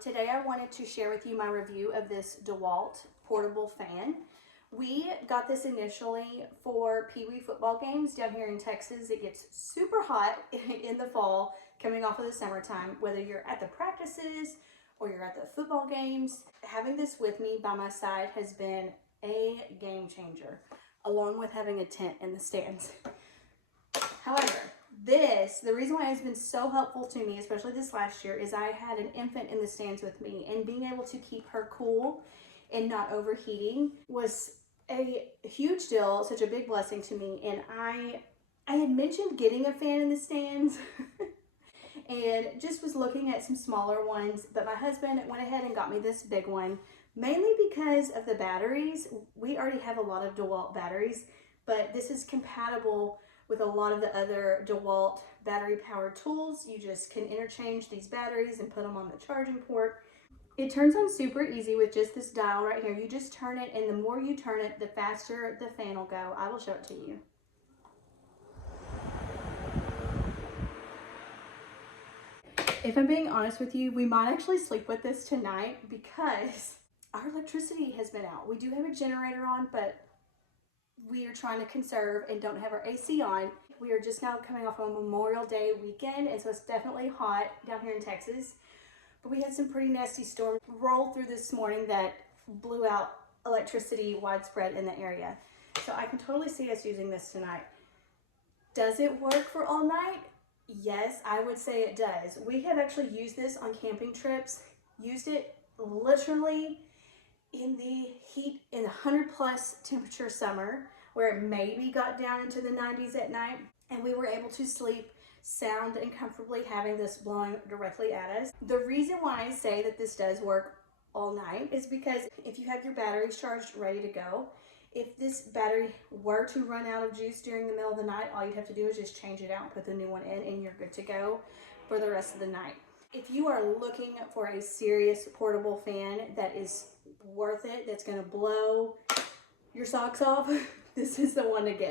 today I wanted to share with you my review of this DeWALT portable fan. We got this initially for Pee Wee football games down here in Texas. It gets super hot in the fall coming off of the summertime, whether you're at the practices or you're at the football games. Having this with me by my side has been a game changer, along with having a tent in the stands. However, the reason why it's been so helpful to me, especially this last year, is I had an infant in the stands with me, and being able to keep her cool and not overheating was a huge deal, such a big blessing to me. And I had mentioned getting a fan in the stands and just was looking at some smaller ones, but my husband went ahead and got me this big one, mainly because of the batteries. We already have a lot of DeWALT batteries, but this is compatible with a lot of the other DeWALT battery powered tools. You just can interchange these batteries and put them on the charging port. It turns on super easy with just this dial right here. You just turn it, and the more you turn it, the faster the fan will go. I will show it to you. If I'm being honest with you, we might actually sleep with this tonight because our electricity has been out. We do have a generator on, but we are trying to conserve and don't have our AC on. We are just now coming off of a Memorial Day weekend, and so it's definitely hot down here in Texas. But we had some pretty nasty storms roll through this morning that blew out electricity widespread in the area. So I can totally see us using this tonight. Does it work for all night? Yes, I would say it does. We have actually used this on camping trips, used it literally in the heat, in the 100+ temperature summer, where it maybe got down into the 90s at night, and we were able to sleep sound and comfortably having this blowing directly at us. The reason why I say that this does work all night is because if you have your batteries charged ready to go, if this battery were to run out of juice during the middle of the night, all you'd have to do is just change it out and put the new one in, and you're good to go for the rest of the night. If you are looking for a serious portable fan that is worth it, that's going to blow your socks off, this is the one to get.